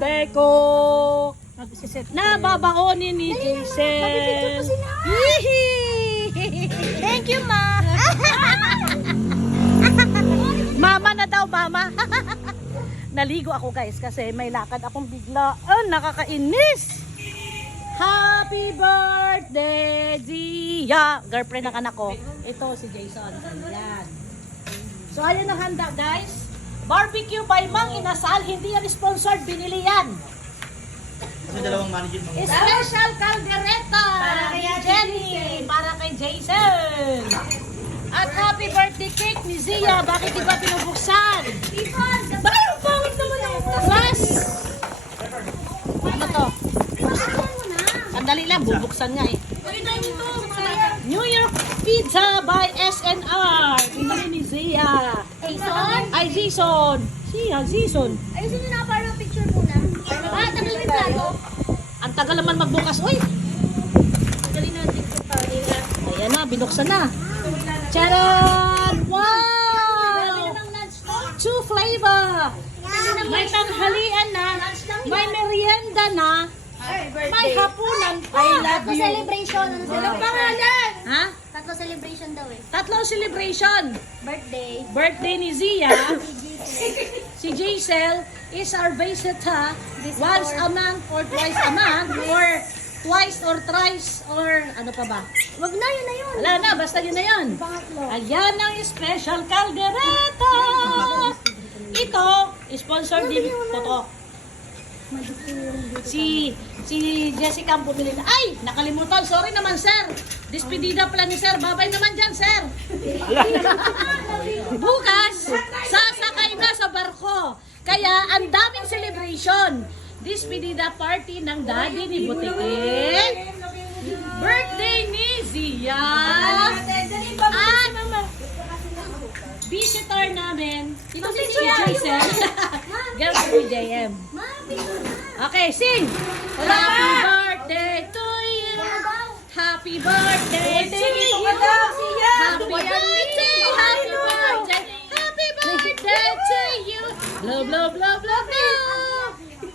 Beko. Nababaonin ni Jason. Thank you, Ma. Mama na daw, mama. Naligo ako guys kasi may lakad akong bigla. Nakakainis. Happy birthday, Zia. Girlfriend ng anak ko. Ito si Jason. Ayan. So ayan ang handa guys. Barbecue by Mang Inasal. Hindi yan sponsored. Binili yan. May dalawang manager mo. Special caldereta. Para kay Jenny. Para kay Jason. At happy birthday cake ni Zia. Bakit di ba pinubuksan? Bakit pangit naman yung plus? Ano to? Sandali lang, bubuksan niya eh. New York Pizza by SNR. Pinili ni Zia. Jason? Ay, Zison. Zison. Ayusin nyo na para picture muna. Tagal yung plato. Ang tagal naman magbukas. Uy! Dali natin ito pa nila. Ayan na, binuksan na. Charan! Wow! Two flavor. May tanghalian na. May merienda na. May hapunan pa. I love Tatlo you. celebration. Ano sila? Anong pangalan? Ha? Tatlo celebration daw eh. Tatlong celebration. Birthday. Birthday ni Zia. Si Jaisel is our visita once a month or twice a month or twice or thrice or ano pa ba? Wag na, yun na yun. Wala na, basta yun na yun. Pangatlo. Ayan ang special caldereta. Ito, sponsor din Toto. Si Jessica ang bumili na. Ay, nakalimutan. Sorry naman, sir. Despedida pala ni sir. Babay naman dyan, sir. Bukas, sasakay na sa barko. Kaya, ang daming celebration. Despedida party ng daddy ni Butike. Birthday ni Zia. At visitor namin. Sino si Jason? Girlfriend ni JM. Okay, sing! Happy birthday to you! Happy birthday to you!